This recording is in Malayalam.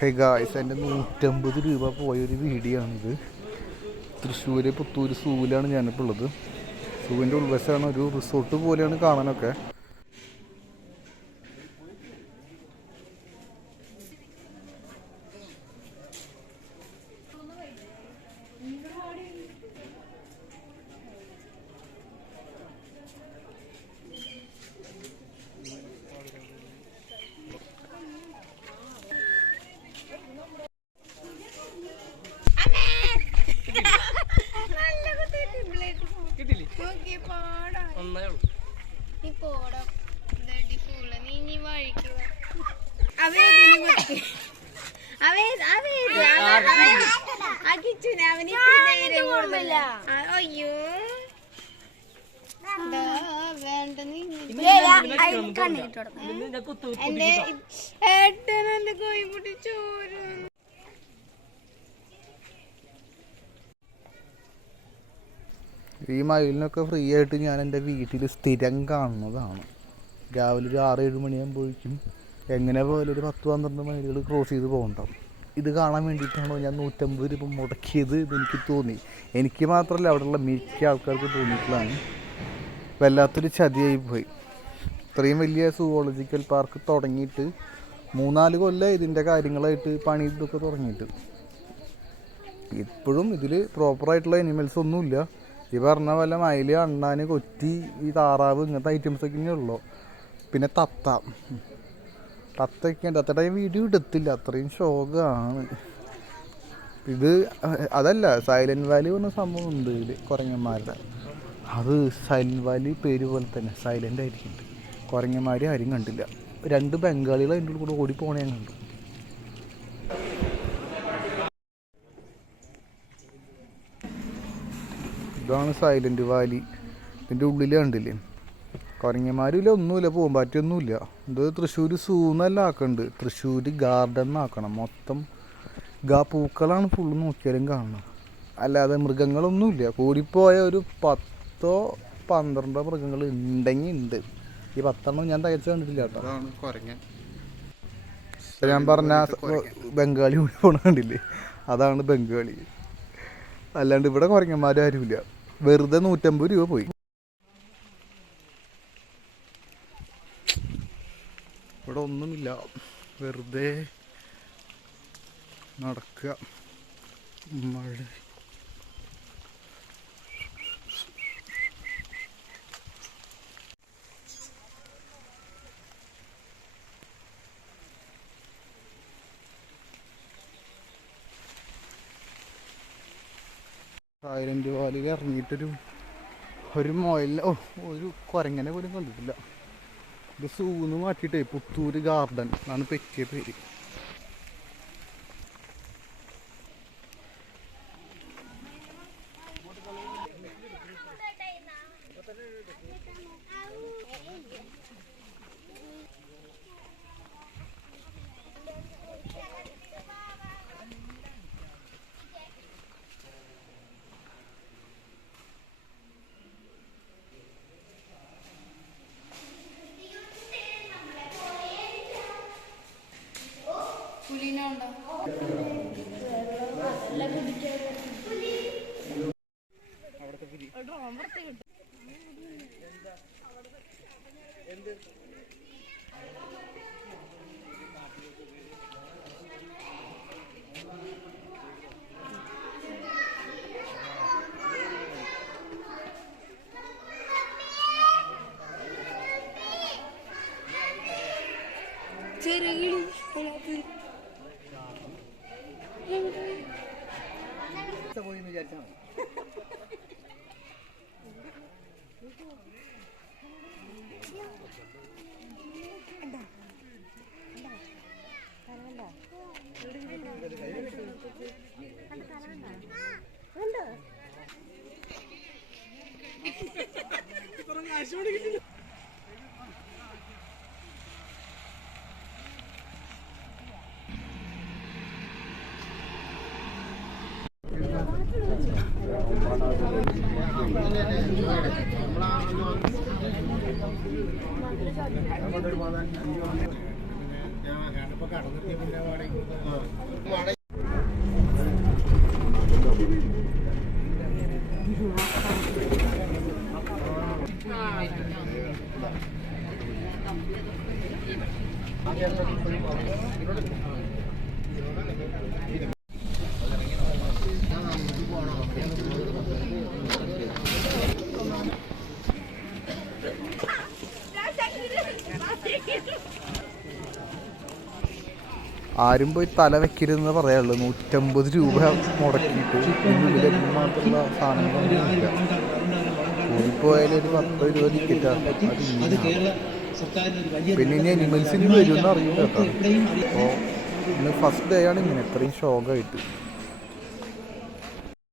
ഹേ ഗായ്സ്, എൻ്റെ 150 രൂപ പോയൊരു വീഡിയോ ആണിത്. തൃശ്ശൂർ പുത്തൂർ സൂവിലാണ് ഞാനിപ്പോൾ ഉള്ളത്. സൂവിൻ്റെ ഉൾവശമാണ്, ഒരു റിസോർട്ട് പോലെയാണ് കാണാനൊക്കെ. അയ്യോ എന്റെ കോഴി പൊട്ടി ചോറ്. ഈ മയിലിനൊക്കെ ഫ്രീ ആയിട്ട് ഞാൻ എൻ്റെ വീട്ടിൽ സ്ഥിരം കാണുന്നതാണ്. രാവിലെ ഒരു 6-7 മണിയാകുമ്പോഴേക്കും എങ്ങനെ പോയാലും ഒരു 10-12 മൈലുകൾ ക്രോസ് ചെയ്ത് പോകണ്ടാവും. ഇത് കാണാൻ വേണ്ടിയിട്ടാണോ ഞാൻ 150 രൂപ മുടക്കിയത് എന്നെനിക്ക് തോന്നി. എനിക്ക് മാത്രമല്ല, അവിടെയുള്ള മിക്ക ആൾക്കാർക്ക് തോന്നിയിട്ടുള്ളതാണ്. വല്ലാത്തൊരു ചതിയായി പോയി. ഇത്രയും വലിയ സുവോളജിക്കൽ പാർക്ക് തുടങ്ങിയിട്ട് 3-4 കൊല്ലം ഇതിൻ്റെ കാര്യങ്ങളായിട്ട് പണി ഇതൊക്കെ തുടങ്ങിയിട്ട്. ഇപ്പോഴും ഇതിൽ പ്രോപ്പറായിട്ടുള്ള അനിമൽസ് ഒന്നുമില്ല. ഈ പറഞ്ഞ പോലെ മയിൽ, അണ്ണാൻ, കൊറ്റി, ഈ താറാവ്, ഇങ്ങനത്തെ ഐറ്റംസൊക്കെ ഉള്ളൂ. പിന്നെ തത്തയൊക്കെ ഉണ്ട്. തത്തയുടെ വീഡിയോ എടുത്തില്ല, അത്രയും ശോകമാണ് ഇത്. അതല്ല, സൈലൻറ്റ് വാലി പറഞ്ഞ സംഭവം ഉണ്ട് ഇതിൽ, കുരങ്ങന്മാരുടെ. അത് സൈലൻറ്റ് വാലി പേര് പോലെ തന്നെ സൈലൻ്റ് ആയിരിക്കുന്നുണ്ട്. കുരങ്ങന്മാർ ആരും കണ്ടില്ല. 2 ബംഗാളികൾ അതിൻ്റെ ഉള്ളിൽ കൂടെ ഓടിപ്പോണേ ഞാൻ കണ്ടു. ഇതാണ് സൈലൻറ്റ് വാലി. ഇതിൻ്റെ ഉള്ളിൽ കണ്ടില്ലേ, കുരങ്ങന്മാരില്ല, ഒന്നുമില്ല, പൂമ്പാറ്റൊന്നുമില്ല. ഇത് തൃശ്ശൂർ സൂന്നല്ല ആക്കുന്നുണ്ട്, തൃശ്ശൂർ ഗാർഡൻ എന്നാക്കണം. മൊത്തം പൂക്കളാണ് ഫുള്ള് നോക്കിയാലും കാണണം. അല്ലാതെ മൃഗങ്ങളൊന്നുമില്ല. കൂടിപ്പോയ ഒരു 10-12 മൃഗങ്ങൾ ഉണ്ടെങ്കിൽ ഉണ്ട്. ഈ 10 ഞാൻ തയ്ച്ച് കണ്ടിട്ടില്ല കേട്ടോ. ഞാൻ പറഞ്ഞ ബംഗാളി കൂടി പോണ കണ്ടില്ലേ, അതാണ് ബംഗാളി. അല്ലാണ്ട് ഇവിടെ കുരങ്ങന്മാരാരുമില്ല. വെറുതെ 150 രൂപ പോയി. ഇവിടെ ഒന്നുമില്ല, വെറുതെ നടക്കുക. മഴ സൈലൻറ്റ് വാലിയിൽ ഇറങ്ങിയിട്ടൊരു മുയലിനെ, ഒരു കുരങ്ങനെ പോലും കണ്ടിട്ടില്ല. ഇത് സൂന്ന് മാറ്റിയിട്ടേ പുത്തൂർ ഗാർഡൻ എന്നാണ് പറ്റിയ പേര്. ഞാനിപ്പോ കടന്നെത്തിയ പിന്നെ ആരും പോയി തല വെക്കരുതെന്ന് പറയാനുള്ളൂ. 150 രൂപ മുടക്കിയിട്ട് ഇതിനുള്ളിൽ മാത്രമുള്ള സാധനങ്ങളൊന്നുമില്ല. കൂടിപ്പോയാലും ഒരു 10-20 ടിക്കറ്റാണ്. അതിങ്ങനെ പിന്നെ ഇനി അനിമൽസിന് വരുമെന്ന് അറിയില്ല കേട്ടോ. അപ്പോൾ ഇന്ന് ഫസ്റ്റ് ഡേ ആണ് ഇങ്ങനെ ഇത്രയും ഷോക്കായിട്ട്.